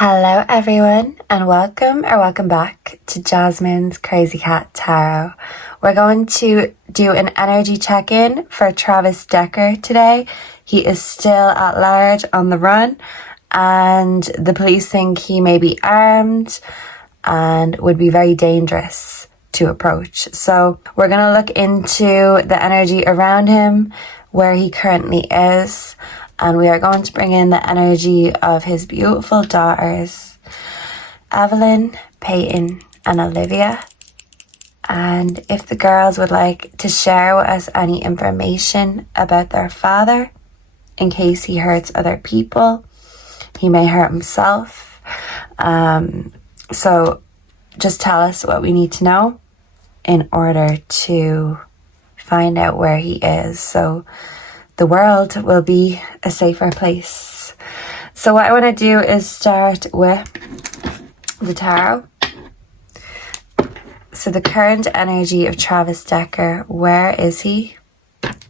Hello everyone and welcome back to Jasmine's Crazy Cat Tarot. We're going to do an energy check-in for travisdecker today. He is still at large on the run and the police think he may be armed and would be very dangerous to approach. So we're going to look into the energy around him, where he currently is. And we are going to bring in the energy of his beautiful daughters, Evelyn, Peyton, and Olivia. And if the girls would like to share with us any information about their father, in case he hurts other people, he may hurt himself. So just tell us what we need to know in order to find out where he is. So the world will be a safer place. So what I want to do is start with the tarot. So the current energy of travisdecker, where is he?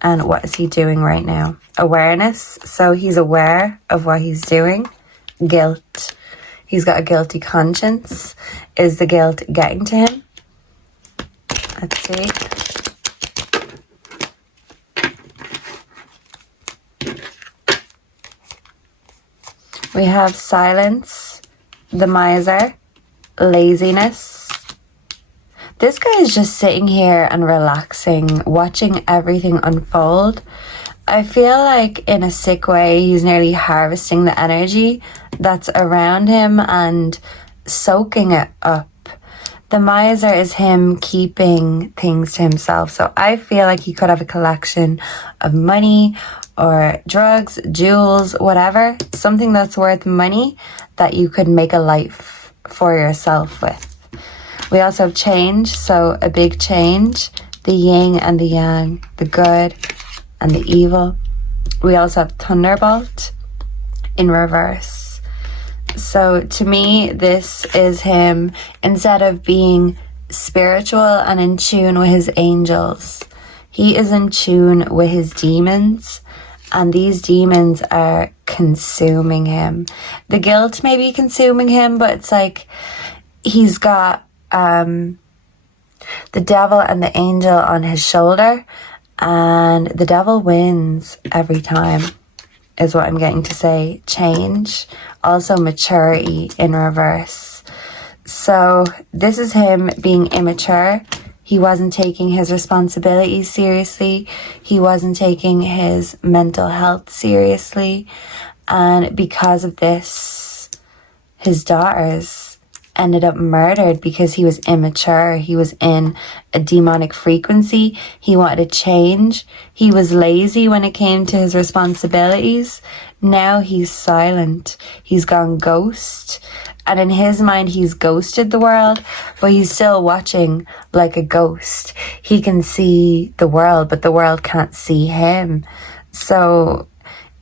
And what is he doing right now? Awareness. So he's aware of what he's doing. Guilt. He's got a guilty conscience. Is the guilt getting to him? Let's see. We have silence, the miser, laziness. This guy is just sitting here and relaxing, watching everything unfold. I feel like in a sick way, he's nearly harvesting the energy that's around him and soaking it up. The miser is him keeping things to himself. So I feel like he could have a collection of money or drugs, jewels, whatever, something that's worth money that you could make a life for yourself with. We also have change, so a big change, the yin and the yang, the good and the evil. We also have thunderbolt in reverse. So to me, this is him, instead of being spiritual and in tune with his angels, he is in tune with his demons. And these demons are consuming him. The guilt may be consuming him, but it's like he's got the devil and the angel on his shoulder. And the devil wins every time, is what I'm getting to say. Change. Also maturity in reverse. So this is him being immature. He wasn't taking his responsibilities seriously. He wasn't taking his mental health seriously. And because of this, his daughters ended up murdered because he was immature. He was in a demonic frequency. He wanted to change. He was lazy when it came to his responsibilities. Now he's silent. He's gone ghost. And in his mind, he's ghosted the world, but he's still watching like a ghost. He can see the world, but the world can't see him. So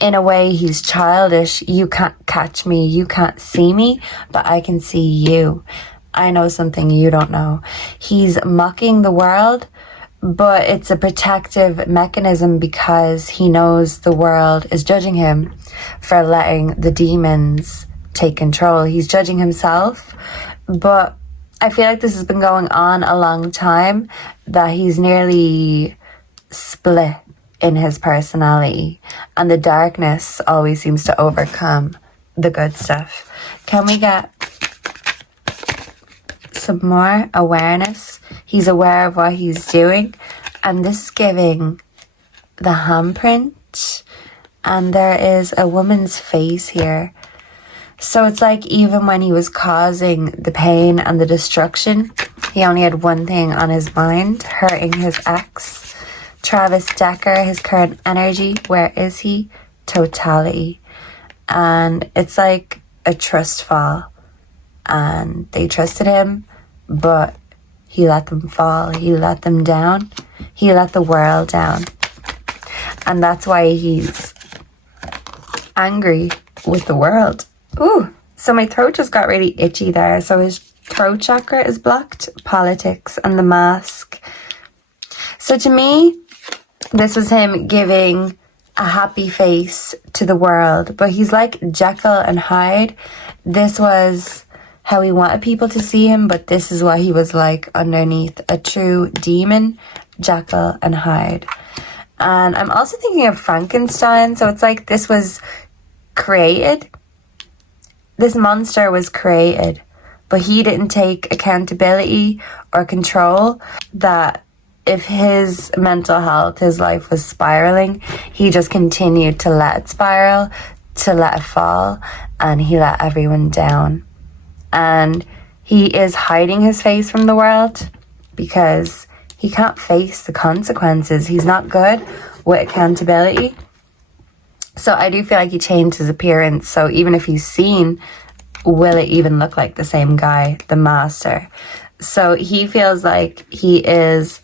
in a way, he's childish. You can't catch me. You can't see me, but I can see you. I know something you don't know. He's mocking the world, but it's a protective mechanism because he knows the world is judging him for letting the demons take control. He's judging himself, but I feel like this has been going on a long time, that he's nearly split in his personality, and the darkness always seems to overcome the good stuff. Can we get some more awareness? He's aware of what he's doing, and this is giving the handprint, and there is a woman's face here. So it's like even when he was causing the pain and the destruction, he only had one thing on his mind, hurting his ex. Travisdecker, his current energy, where is he? Totality. And it's like a trust fall. And they trusted him, but he let them fall. He let them down. He let the world down. And that's why he's angry with the world. Ooh, so my throat just got really itchy there. So his throat chakra is blocked, politics, and the mask. So to me, this was him giving a happy face to the world, but he's like Jekyll and Hyde. this was how he wanted people to see him, but this is what he was like underneath. A true demon, Jekyll and Hyde. And I'm also thinking of Frankenstein. So it's like this was created. This monster was created, but he didn't take accountability or control that if his mental health, his life was spiraling, he just continued to let it spiral, to let it fall, and he let everyone down. And he is hiding his face from the world because he can't face the consequences. He's not good with accountability. So I do feel like he changed his appearance. So even if he's seen, will it even look like the same guy, the master? So he feels like he is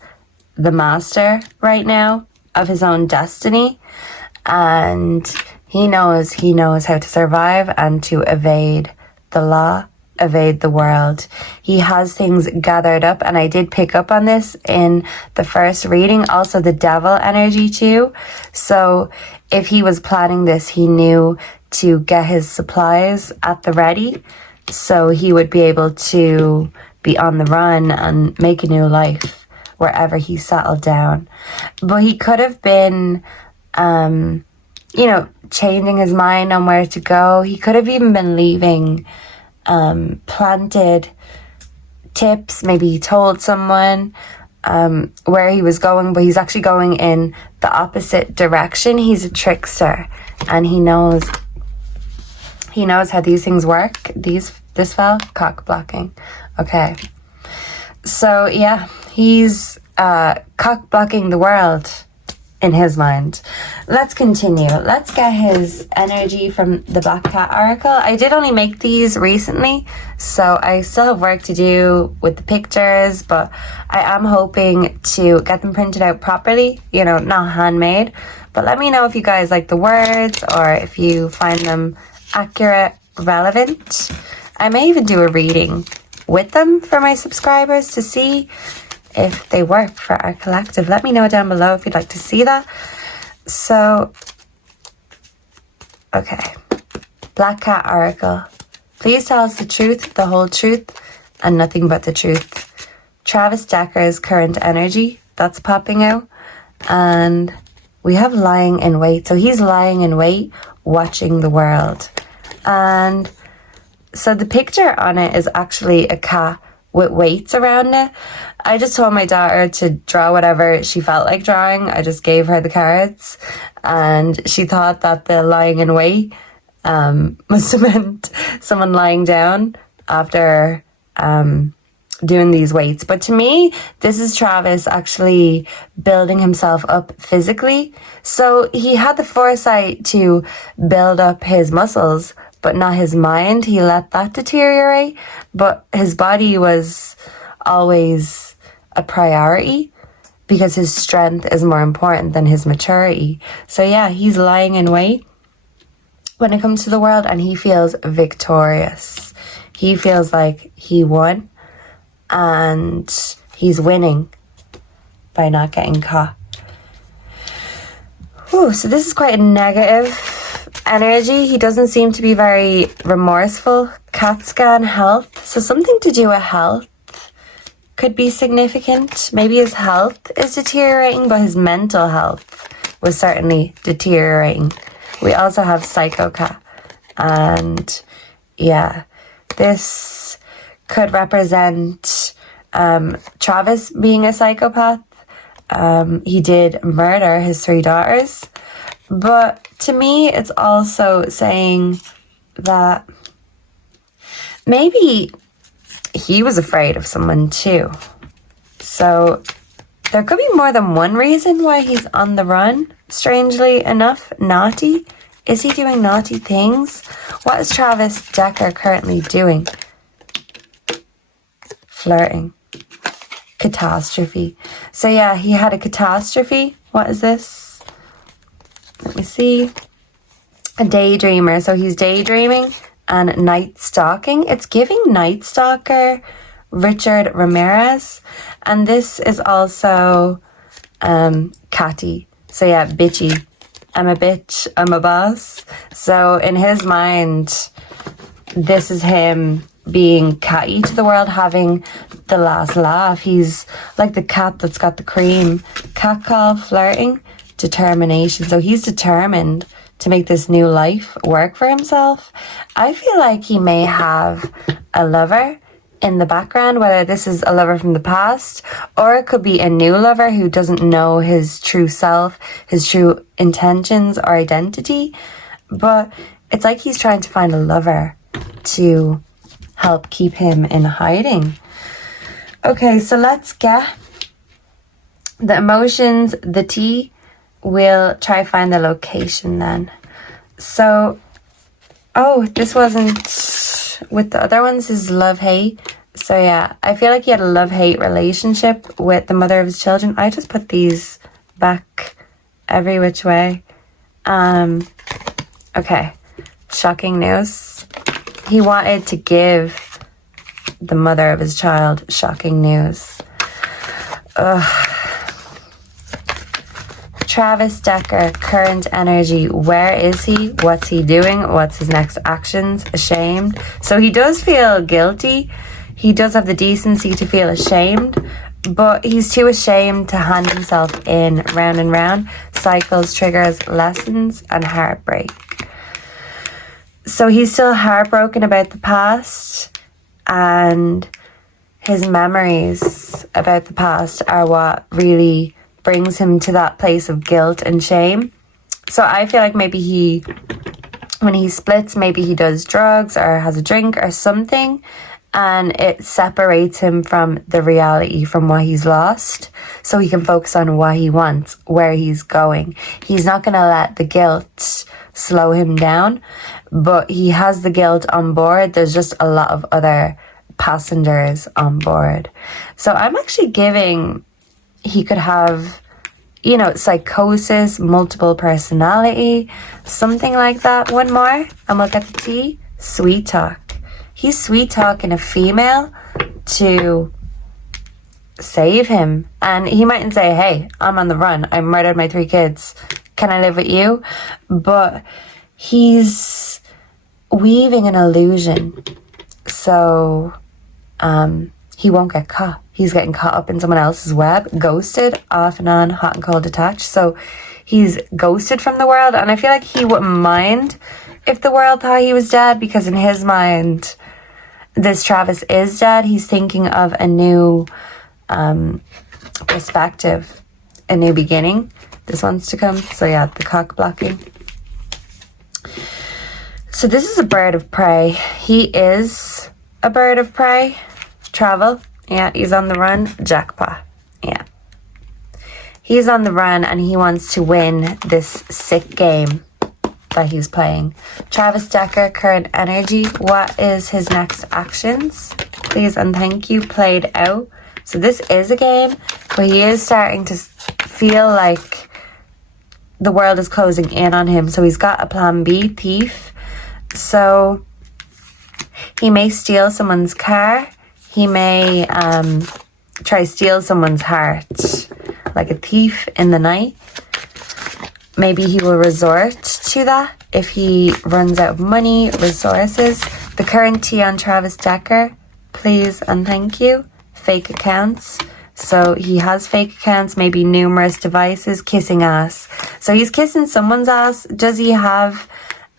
the master right now of his own destiny. And he knows how to survive and to evade the law, evade the world. He has things gathered up, and I did pick up on this in the first reading, also the devil energy too. So if he was planning this, he knew to get his supplies at the ready, so he would be able to be on the run and make a new life wherever he settled down. But he could have been changing his mind on where to go. He could have even been leaving planted tips. Maybe he told someone where he was going, but he's actually going in the opposite direction. He's a trickster, and he knows how these things work. This fell, cock blocking. Okay. So yeah, he's cock blocking the world in his mind. Let's continue. Let's get his energy from the Black Cat Oracle. I did only make these recently, so I still have work to do with the pictures, but I am hoping to get them printed out properly, not handmade. But let me know if you guys like the words or if you find them accurate, relevant. I may even do a reading with them for my subscribers to see if they work for our collective. Let me know down below if you'd like to see that. So, okay. Black Cat Oracle. Please tell us the truth, the whole truth, and nothing but the truth. Travis Decker's current energy, that's popping out. And we have lying in wait. So he's lying in wait, watching the world. And so the picture on it is actually a cat with weights around it. I just told my daughter to draw whatever she felt like drawing. I just gave her the cards, and she thought that the lying in wait must have meant someone lying down after doing these weights. But to me, this is Travis actually building himself up physically. So he had the foresight to build up his muscles, but not his mind. He let that deteriorate, but his body was always a priority because his strength is more important than his maturity. So yeah, he's lying in wait when it comes to the world, and he feels victorious. He feels like he won, and he's winning by not getting caught. Ooh, so this is quite a negative energy. He doesn't seem to be very remorseful. CAT scan health. So something to do with health could be significant. Maybe his health is deteriorating, but his mental health was certainly deteriorating. We also have psychocat. And yeah, this could represent Travis being a psychopath. He did murder his 3 daughters. But to me, it's also saying that maybe he was afraid of someone too. So there could be more than one reason why he's on the run. Strangely enough, naughty. Is he doing naughty things? What is Travis Decker currently doing? Flirting. Catastrophe. So yeah, he had a catastrophe. What is this? Let me see. A daydreamer. So he's daydreaming and night stalking. It's giving Night Stalker, Richard Ramirez. And this is also catty. So yeah, bitchy. I'm a bitch, I'm a boss. So in his mind, this is him being catty to the world, having the last laugh. He's like the cat that's got the cream. Catcall, flirting, determination. So he's determined to make this new life work for himself. I feel like he may have a lover in the background, whether this is a lover from the past, or it could be a new lover who doesn't know his true self, his true intentions or identity. But it's like he's trying to find a lover to help keep him in hiding. Okay, so let's get the emotions, the tea. We'll try find the location then. So, oh, this wasn't with the other ones, is love-hate. So yeah, I feel like he had a love-hate relationship with the mother of his children. I just put these back every which way. Okay, shocking news. He wanted to give the mother of his child shocking news. Ugh. Travisdecker, current energy. Where is he? What's he doing? What's his next actions? Ashamed. So he does feel guilty. He does have the decency to feel ashamed, but he's too ashamed to hand himself in round and round. Cycles, triggers, lessons, and heartbreak. So he's still heartbroken about the past, and his memories about the past are what really brings him to that place of guilt and shame. So I feel like maybe when he splits, maybe he does drugs or has a drink or something, and it separates him from the reality, from what he's lost, so he can focus on what he wants, where he's going. He's not going to let the guilt slow him down, but he has the guilt on board. There's just a lot of other passengers on board. So I'm actually giving, he could have, you know, psychosis, multiple personality, something like that. One more, and we'll get the tea. Sweet talk. He's sweet talking a female to save him. And he mightn't say, hey, I'm on the run. I murdered my 3 kids. Can I live with you? But he's weaving an illusion. So he won't get caught. He's getting caught up in someone else's web, ghosted, off and on, hot and cold attached. So he's ghosted from the world. And I feel like he wouldn't mind if the world thought he was dead, because in his mind, this Travis is dead. He's thinking of a new perspective, a new beginning. This one's to come. So yeah, the cock blocking. So this is a bird of prey. He is a bird of prey. Travel. Yeah, he's on the run. Jackpot. Yeah. He's on the run and he wants to win this sick game that he's playing. Travisdecker, current energy. What is his next actions? Please and thank you. Played out. So this is a game, but he is starting to feel like the world is closing in on him. So he's got a plan B, thief. So he may steal someone's car. He may try steal someone's heart, like a thief in the night. Maybe he will resort to that if he runs out of money, resources. The current T on Travisdecker, please and thank you. Fake accounts. So he has fake accounts, maybe numerous devices, kissing ass. So he's kissing someone's ass. Does he have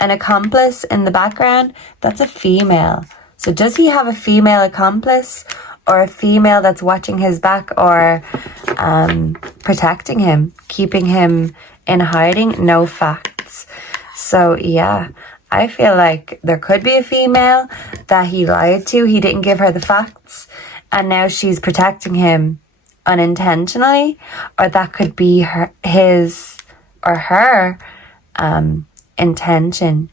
an accomplice in the background? That's a female. So does he have a female accomplice, or a female that's watching his back, or protecting him, keeping him in hiding? No facts. So yeah, I feel like there could be a female that he lied to. He didn't give her the facts, and now she's protecting him unintentionally, or that could be his or her intention.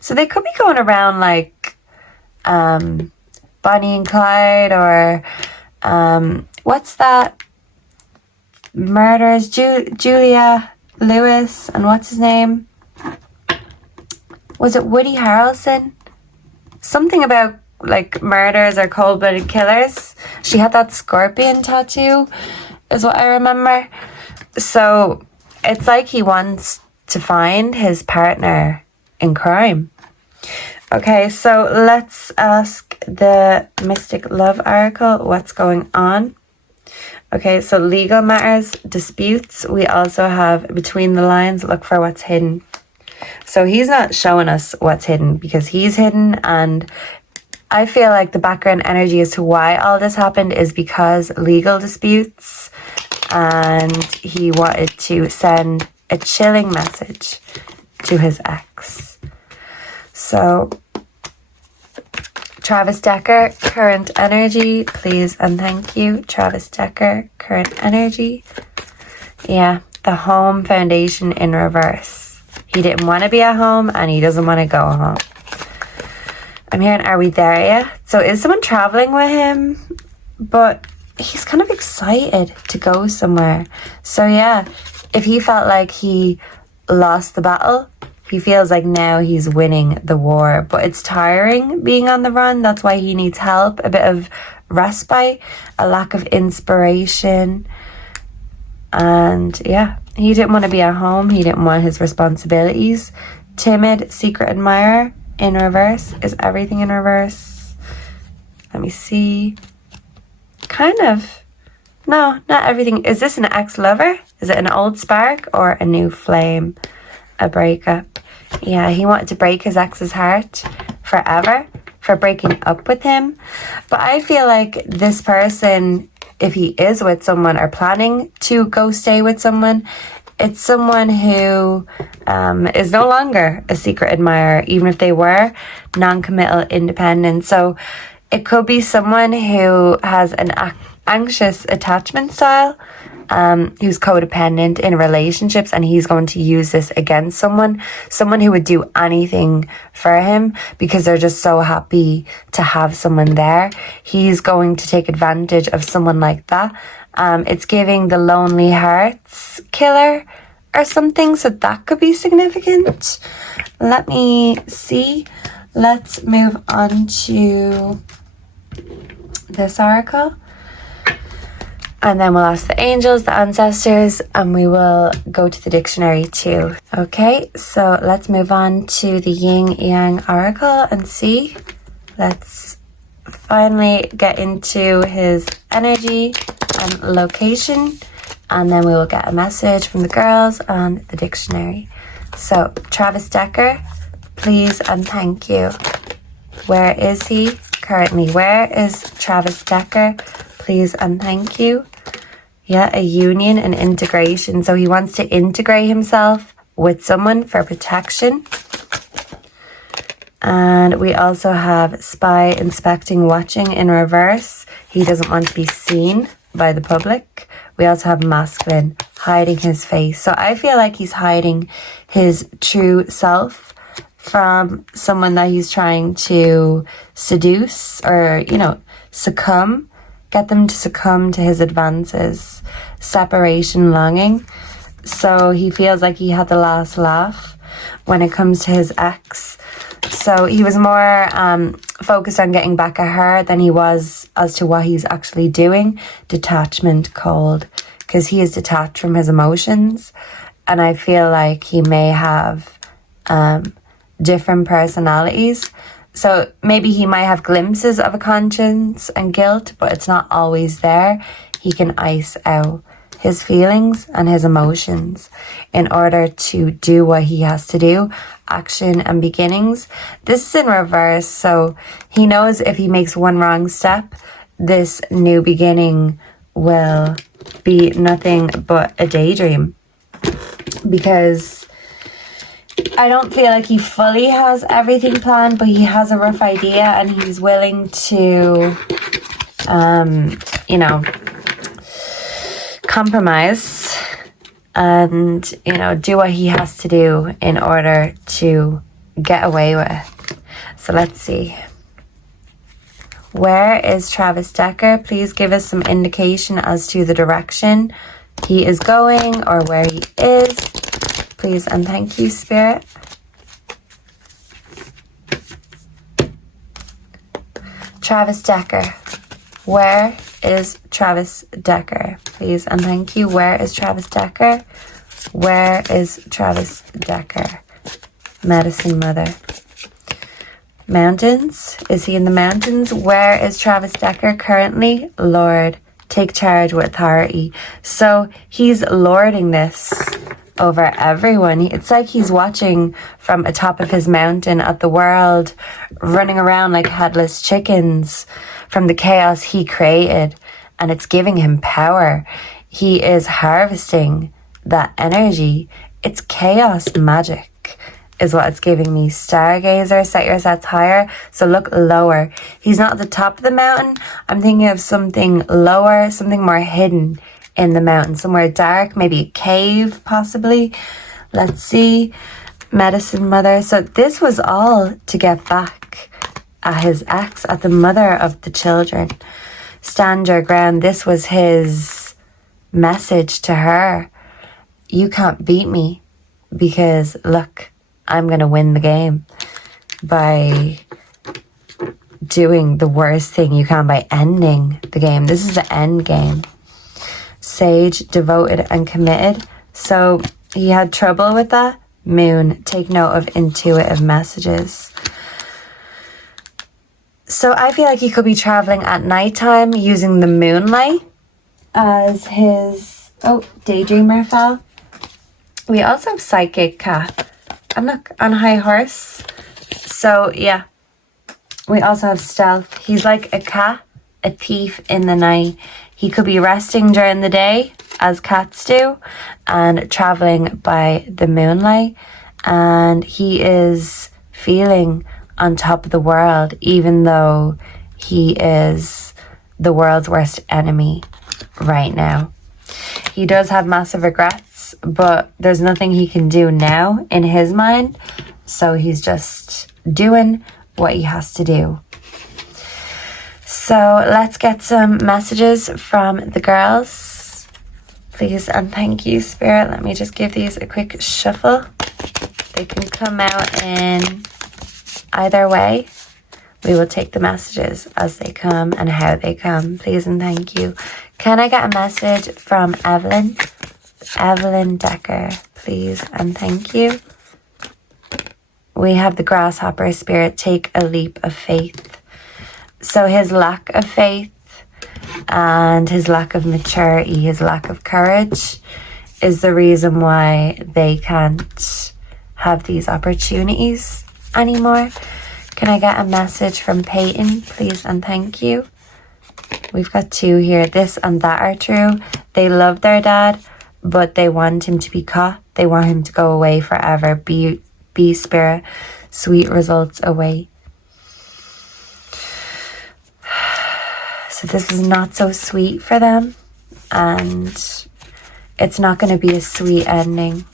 So they could be going around like Bonnie and Clyde, or what's that? Murders, Julia Lewis, and what's his name? Was it Woody Harrelson? Something about like murders or cold-blooded killers. She had that scorpion tattoo, is what I remember. So it's like he wants to find his partner in crime. Okay, so let's ask the Mystic Love Oracle what's going on. Okay, so legal matters, disputes. We also have between the lines, look for what's hidden. So he's not showing us what's hidden because he's hidden, and I feel like the background energy as to why all this happened is because legal disputes, and he wanted to send a chilling message to his ex. So travisdecker, current energy, please and thank you. Travisdecker, current energy. Yeah, the home foundation in reverse. He didn't want to be at home and he doesn't want to go home. I'm hearing, are we there yet? So is someone traveling with him? But he's kind of excited to go somewhere. So yeah, if he felt like he lost the battle, he feels like now he's winning the war. But it's tiring being on the run. That's why he needs help, a bit of respite, a lack of inspiration. And yeah, he didn't want to be at home. He didn't want his responsibilities. Timid, secret admirer in reverse. Is everything in reverse? Let me see. Kind of. No, not everything. Is this an ex-lover? Is it an old spark or a new flame? A breakup. Yeah, he wanted to break his ex's heart forever for breaking up with him. But I feel like this person, if he is with someone or planning to go stay with someone, it's someone who is no longer a secret admirer, even if they were non-committal, independent. So it could be someone who has an anxious attachment style, who's codependent in relationships, and he's going to use this against someone who would do anything for him because they're just so happy to have someone there. He's going to take advantage of someone like that. It's giving the lonely hearts killer or something, so that could be significant. Let me see. Let's move on to this oracle. And then we'll ask the angels, the ancestors, and we will go to the dictionary too. Okay, so let's move on to the yin yang oracle and see. Let's finally get into his energy and location, and then we will get a message from the girls on the dictionary. So travisdecker, please and thank you. Where is he currently? Where is travisdecker? Please and thank you. Yeah, a union and integration. So he wants to integrate himself with someone for protection. And we also have spy, inspecting, watching in reverse. He doesn't want to be seen by the public. We also have masculine, hiding his face. So I feel like he's hiding his true self from someone that he's trying to seduce or, succumb. Get them to succumb to his advances. Separation longing. So he feels like he had the last laugh when it comes to his ex. So he was more focused on getting back at her than he was as to what he's actually doing. Detachment, cold. Because he is detached from his emotions. And I feel like he may have different personalities. So maybe he might have glimpses of a conscience and guilt, but it's not always there. He can ice out his feelings and his emotions in order to do what he has to do. Action and beginnings. This is in reverse, so he knows if he makes one wrong step, this new beginning will be nothing but a daydream. Because I don't feel like he fully has everything planned, but he has a rough idea and he's willing to, compromise and, do what he has to do in order to get away with. So let's see. Where is travisdecker? Please give us some indication as to the direction he is going or where he is. Please and thank you, Spirit. Travisdecker. Where is travisdecker? Please and thank you. Where is travisdecker? Where is travisdecker? Medicine Mother. Mountains. Is he in the mountains? Where is travisdecker currently? Lord, take charge with authority. So he's lording this over everyone. It's like he's watching from atop of his mountain at the world, running around like headless chickens from the chaos he created, and it's giving him power. He is harvesting that energy. It's chaos magic is what it's giving me. Stargazer, set your sets higher. So look lower. He's not at the top of the mountain. I'm thinking of something lower, something more hidden in the mountain, somewhere dark, maybe a cave possibly. Let's see. Medicine mother. So this was all to get back at his ex, at the mother of the children. Stand your ground. This was his message to her. You can't beat me because look, I'm going to win the game by doing the worst thing you can, by ending the game. This is the end game. Sage, devoted and committed. So he had trouble with that. Moon, take note of intuitive messages. So I feel like he could be traveling at nighttime using the moonlight as his... Oh, daydreamer fell. We also have psychic cat. And look, on high horse. So yeah, we also have stealth. He's like a cat, a thief in the night. He could be resting during the day, as cats do, and traveling by the moonlight. And he is feeling on top of the world, even though he is the world's worst enemy right now. He does have massive regrets, but there's nothing he can do now in his mind. So he's just doing what he has to do. So let's get some messages from the girls. Please and thank you, Spirit. Let me just give these a quick shuffle. They can come out in either way. We will take the messages as they come and how they come. Please and thank you. Can I get a message from Evelyn? Evelyn Decker, please and thank you. We have the grasshopper spirit, take a leap of faith. So his lack of faith and his lack of maturity, his lack of courage is the reason why they can't have these opportunities anymore. Can I get a message from Peyton, please and thank you? We've got two here. This and that are true. They love their dad, but they want him to be caught. They want him to go away forever. Be spirit. Sweet results await. So this is not so sweet for them. And it's not going to be a sweet ending.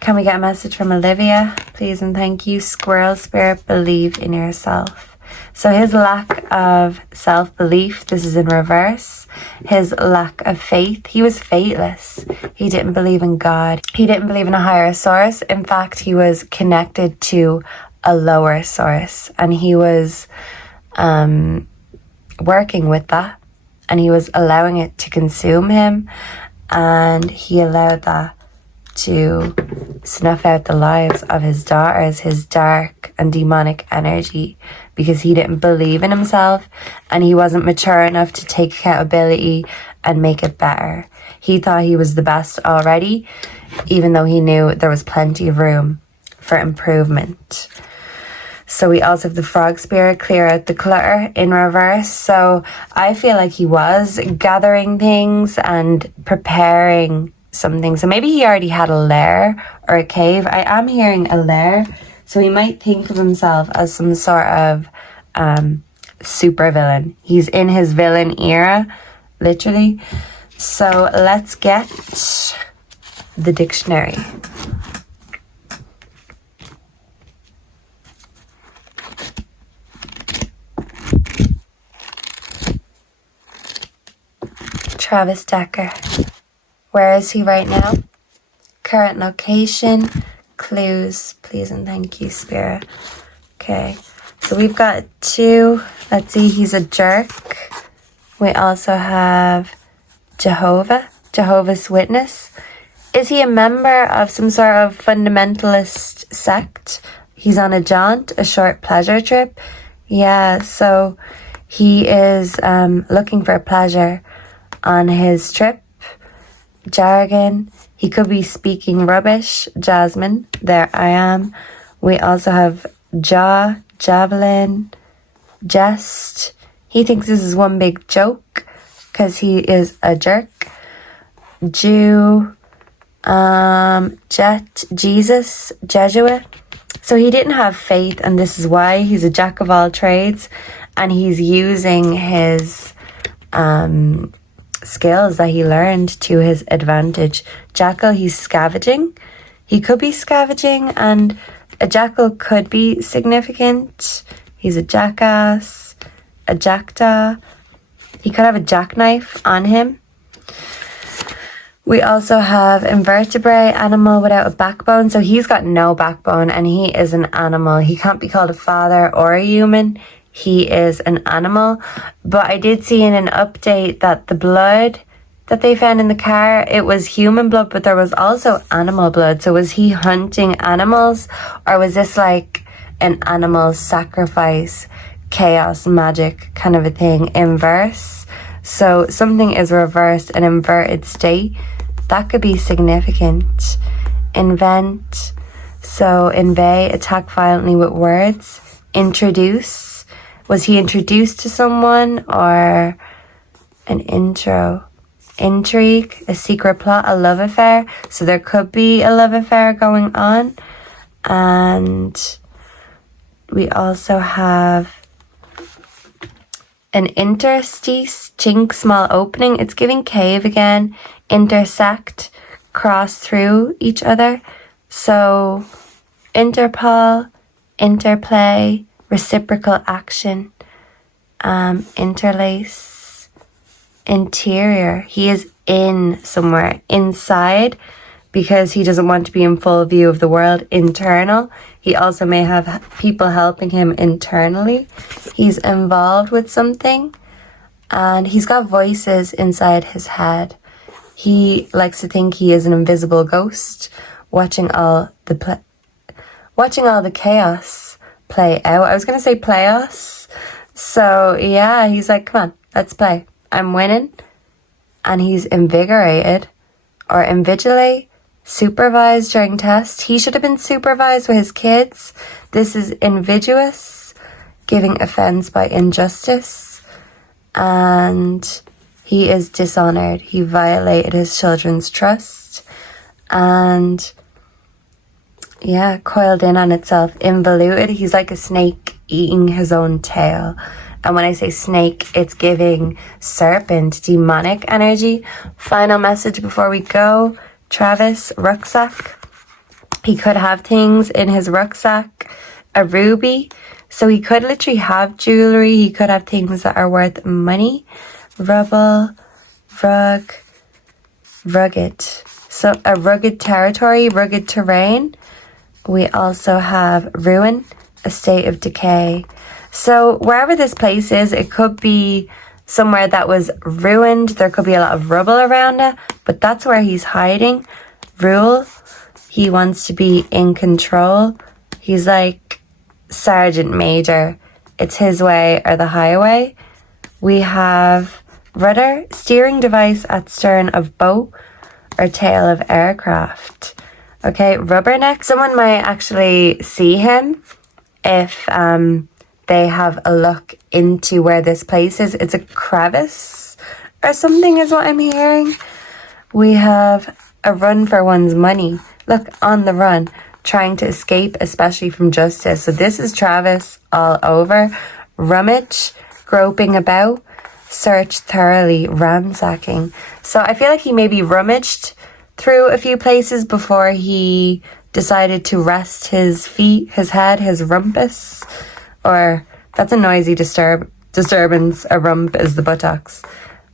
Can we get a message from Olivia? Please and thank you. Squirrel spirit, believe in yourself. So his lack of self-belief, this is in reverse. His lack of faith, he was faithless. He didn't believe in God. He didn't believe in a higher source. In fact, he was connected to a lower source. And he was working with that. And he was allowing it to consume him. And he allowed that to snuff out the lives of his daughters, his dark and demonic energy, because he didn't believe in himself and he wasn't mature enough to take accountability and make it better. He thought he was the best already, even though he knew there was plenty of room for improvement. So we also have the frog spirit, clear out the clutter, in reverse. So I feel like he was gathering things and preparing something. So maybe he already had a lair or a cave. I am hearing a lair. So he might think of himself as some sort of super villain. He's in his villain era, literally. So let's get the dictionary. Travisdecker. Where is he right now? Current location, clues, please and thank you, Spirit. Okay, so we've got two. Let's see, he's a jerk. We also have Jehovah's Witness. Is he a member of some sort of fundamentalist sect? He's on a jaunt, a short pleasure trip. Yeah, so he is looking for pleasure on his trip. Jargon. He could be speaking rubbish. Jasmine. There I am. We also have jaw, javelin, jest. He thinks this is one big joke because he is a jerk. Jew, Jesus, Jesuit. So he didn't have faith, and this is why. He's a jack of all trades, and he's using his skills that he learned to his advantage. Jackal, he's scavenging. He could be scavenging, and a jackal could be significant. He's a jackass, a jackdaw. He could have a jackknife on him. We also have invertebrate, animal without a backbone. So he's got no backbone, and he is an animal. He can't be called a father or a human. He is an animal. But I did see in an update that the blood that they found in the car, it was human blood, but there was also animal blood. So was he hunting animals, or was this like an animal sacrifice, chaos magic kind of a thing, inverse? So something is reversed, an inverted state. That could be significant. Invent. So inveigh, attack violently with words. Introduce. Was he introduced to someone, or an intro? Intrigue, a secret plot, a love affair. So there could be a love affair going on. And we also have an interstice, chink, small opening. It's giving cave again. Intersect, cross through each other. So interpol, interplay, reciprocal action, interlace, interior. He is in somewhere, inside, because he doesn't want to be in full view of the world. Internal. He also may have people helping him internally. He's involved with something, and he's got voices inside his head. He likes to think he is an invisible ghost, watching all the chaos play out. I was going to say playoffs. So yeah, he's like, come on, let's play. I'm winning. And he's invigorated or invigilate, supervised during test. He should have been supervised with his kids. This is invidious, giving offense by injustice. And he is dishonored. He violated his children's trust. And yeah, coiled in on itself, involuted. He's like a snake eating his own tail. And when I say snake, it's giving serpent, demonic energy. Final message before we go. Travis, rucksack. He could have things in his rucksack. A ruby. So he could literally have jewelry. He could have things that are worth money. Rubble, rug, rugged. So a rugged territory, rugged terrain. We also have ruin, a state of decay. So wherever this place is, it could be somewhere that was ruined. There could be a lot of rubble around it, but that's where he's hiding. Rule. He wants to be in control. He's like Sergeant Major. It's his way or the highway. We have rudder, steering device at stern of boat or tail of aircraft. Okay, rubberneck. Someone might actually see him if they have a look into where this place is. It's a crevice or something is what I'm hearing. We have a run for one's money. Look, on the run, trying to escape, especially from justice. So this is Travis all over. Rummage, groping about, search thoroughly, ransacking. So I feel like he maybe rummaged through a few places before he decided to rest his feet, his head, his rumpus. Or that's a noisy disturbance. A rump is the buttocks.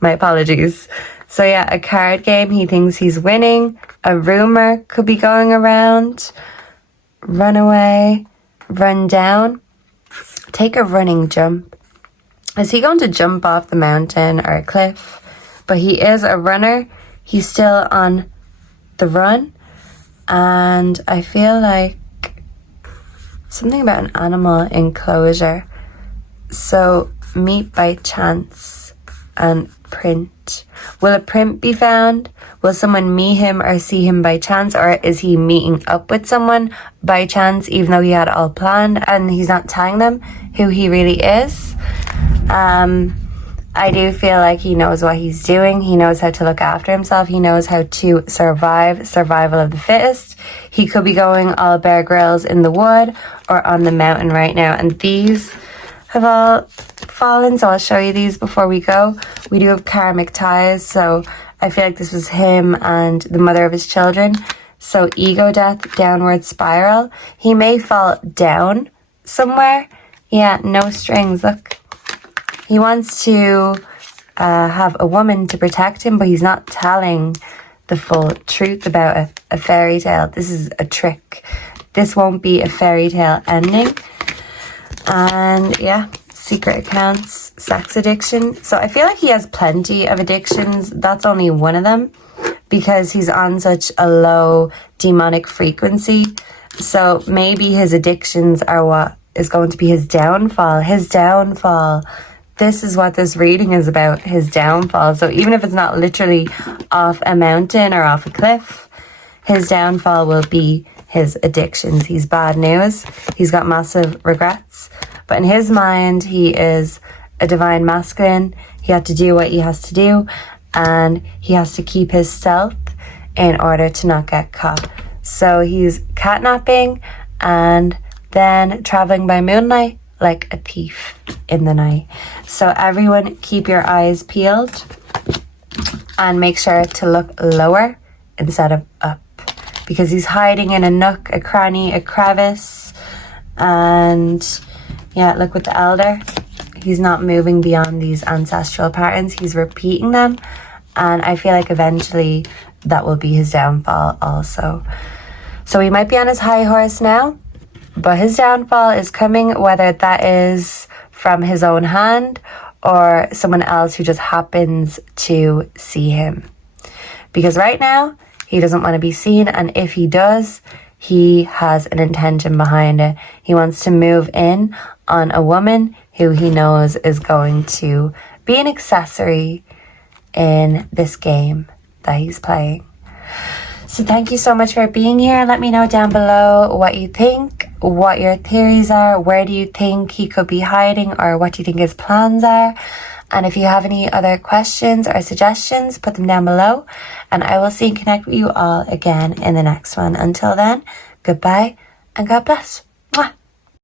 My apologies. So yeah, a card game. He thinks he's winning. A rumor could be going around. Run away. Run down. Take a running jump. Is he going to jump off the mountain or a cliff? But he is a runner. He's still on the run. And I feel like something about an animal enclosure. So meet by chance and print. Will a print be found? Will someone meet him or see him by chance, or is he meeting up with someone by chance even though he had it all planned and he's not telling them who he really is? I do feel like he knows what he's doing. He knows how to look after himself. He knows how to survive, survival of the fittest. He could be going all Bear Grylls in the wood or on the mountain right now. And these have all fallen, so I'll show you these before we go. We do have karmic ties, so I feel like this was him and the mother of his children. So ego death, downward spiral. He may fall down somewhere. Yeah, no strings, look. He wants to have a woman to protect him, but he's not telling the full truth about a fairy tale. This is a trick. This won't be a fairy tale ending. And yeah, secret accounts, sex addiction. So I feel like he has plenty of addictions. That's only one of them because he's on such a low demonic frequency. So maybe his addictions are what is going to be his downfall. His downfall. This is what this reading is about, his downfall. So even if it's not literally off a mountain or off a cliff, his downfall will be his addictions. He's bad news. He's got massive regrets. But in his mind, he is a divine masculine. He had to do what he has to do. And he has to keep his stealth in order to not get caught. So he's catnapping and then traveling by moonlight like a thief in the night. So everyone keep your eyes peeled and make sure to look lower instead of up, because he's hiding in a nook, a cranny, a crevice. And yeah, look with the elder, he's not moving beyond these ancestral patterns. He's repeating them, and I feel like eventually that will be his downfall also. So he might be on his high horse now, but his downfall is coming, whether that is from his own hand or someone else who just happens to see him. Because right now, he doesn't want to be seen, and if he does, he has an intention behind it. He wants to move in on a woman who he knows is going to be an accessory in this game that he's playing. So thank you so much for being here. Let me know down below what you think, what your theories are, where do you think he could be hiding, or what do you think his plans are. And if you have any other questions or suggestions, put them down below, and I will see and connect with you all again in the next one. Until then, goodbye and God bless.